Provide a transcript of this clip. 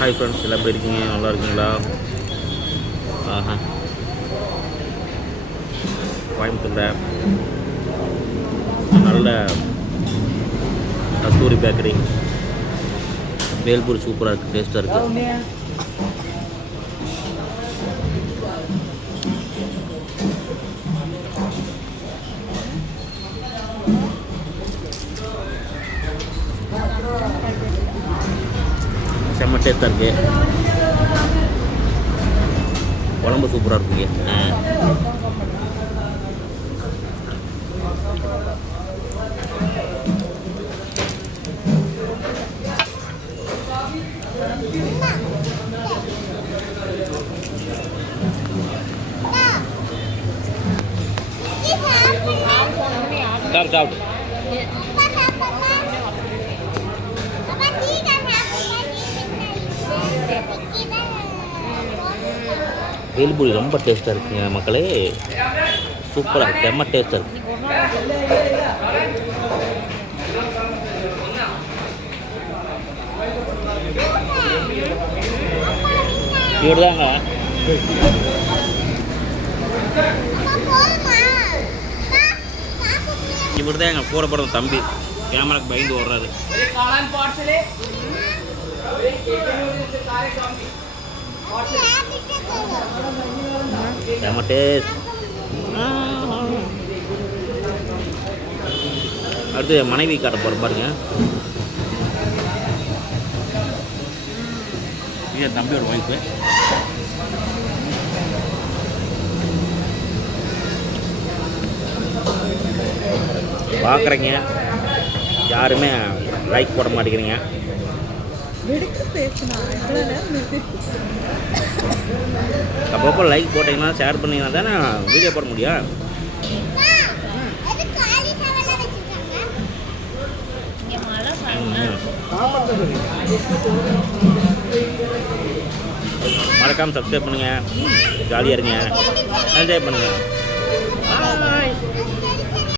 Hi friends, எல்லாம் எப்படி இருக்கீங்க? நல்லா இருக்கீங்களா? கோயம்புத்தூரில் நல்ல கஸ்தூரி பேக்கரி, வேல்பூரி சூப்பராக இருக்குது, டேஸ்ட்டாக இருக்குது. செம்ம டேஸ்ட்டாக இருக்குது. குழம்பு சூப்பராக இருக்குங்க. சாப்பிட்டு வேல்பூரி ரொம்ப டேஸ்ட்டாக இருக்குங்க மக்களே. சூப்பராக இருக்குது, செம்ம டேஸ்ட்டாக இருக்குது. இவர் தாங்க எங்கள் கூட போகிற தம்பி கேமராக்கு பயந்து ஓடுறாரு. செம்ம டேஸ்ட். அடுத்து மனைவி காட்ட போகிற பாருங்க. என் தம்பியோட ஒய்ஃபு. பார்க்குறீங்க, யாருமே லைக் போட மாட்டேங்கிறீங்க. அப்பப்போ லைக் போட்டிங்கன்னா, ஷேர் பண்ணிங்கன்னா தானே வீடியோ போட முடியும். மறக்காமல் சப்ஸ்கிரைப் பண்ணுங்கள். ஜாலியாக இருங்க, என்ஜாய் பண்ணுங்கள்.